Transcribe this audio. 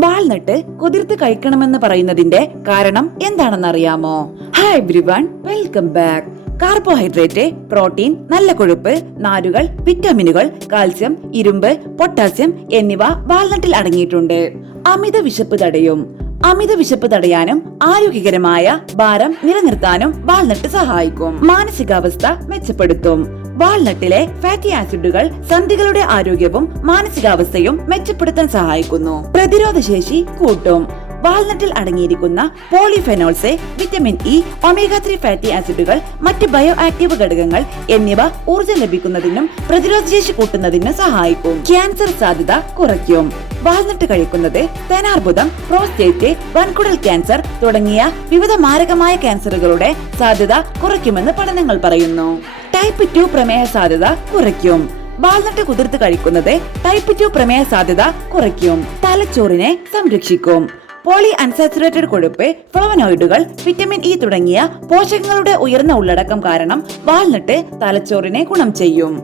Walnut കുതിർത്ത് കഴിക്കണമെന്ന് പറയുന്നതിന്റെ കാരണം എന്താണെന്നറിയാമോ? Hi everyone, welcome back. Carbohydrate, protein, നല്ല കൊഴുപ്പ്, നാരുകൾ, വിറ്റാമിനുകൾ, കാൽസ്യം, ഇരുമ്പ്, പൊട്ടാസ്യം എന്നിവ വാൾനട്ടിൽ അടങ്ങിയിട്ടുണ്ട്. അമിത വിശപ്പ് തടയാനും ആരോഗ്യകരമായ ഭാരം നിലനിർത്താനും വാൾനട്ട് സഹായിക്കും. മാനസികാവസ്ഥ മെച്ചപ്പെടുത്തും. വാൾനട്ടിലെ ഫാറ്റി ആസിഡുകൾ സന്ധികളുടെ ആരോഗ്യവും മാനസികാവസ്ഥയും മെച്ചപ്പെടുത്താൻ സഹായിക്കുന്നു. പ്രതിരോധശേഷി കൂട്ടും. വാൾനട്ടിൽ അടങ്ങിയിരിക്കുന്ന polyphenols, vitamin E, omega 3 fatty ആസിഡുകൾ, മറ്റ് ബയോ ആക്റ്റീവ് ഘടകങ്ങൾ എന്നിവ ഊർജ്ജം ലഭിക്കുന്നതിനും പ്രതിരോധശേഷി കൂട്ടുന്നതിനും സഹായിക്കും. ക്യാൻസർ സാധ്യത കുറയ്ക്കും. വാൾനട്ട് കഴിക്കുന്നത് സ്തനാർബുദം, പ്രോസ്റ്റേറ്റ്, വൻകുടൽ ക്യാൻസർ തുടങ്ങിയ വിവിധ മാരകമായ ക്യാൻസറുകളുടെ സാധ്യത കുറയ്ക്കുമെന്ന് പഠനങ്ങൾ പറയുന്നു. ടൈപ്പ് 2 പ്രമേഹ സാധ്യത കുറയ്ക്കും. വാൾനട്ട് കുതിർത്ത് കഴിക്കുന്നത് ടൈപ്പ് 2 പ്രമേഹ സാധ്യത കുറയ്ക്കും. തലച്ചോറിനെ സംരക്ഷിക്കും. പോളി അൺസാച്ചുറേറ്റഡ് കൊഴുപ്പ്, ഫ്ലവനോയിഡുകൾ, വിറ്റമിൻ ഇ തുടങ്ങിയ പോഷകങ്ങളുടെ ഉയർന്ന ഉള്ളടക്കം കാരണം വാൾനട്ട് തലച്ചോറിനെ ഗുണം ചെയ്യും.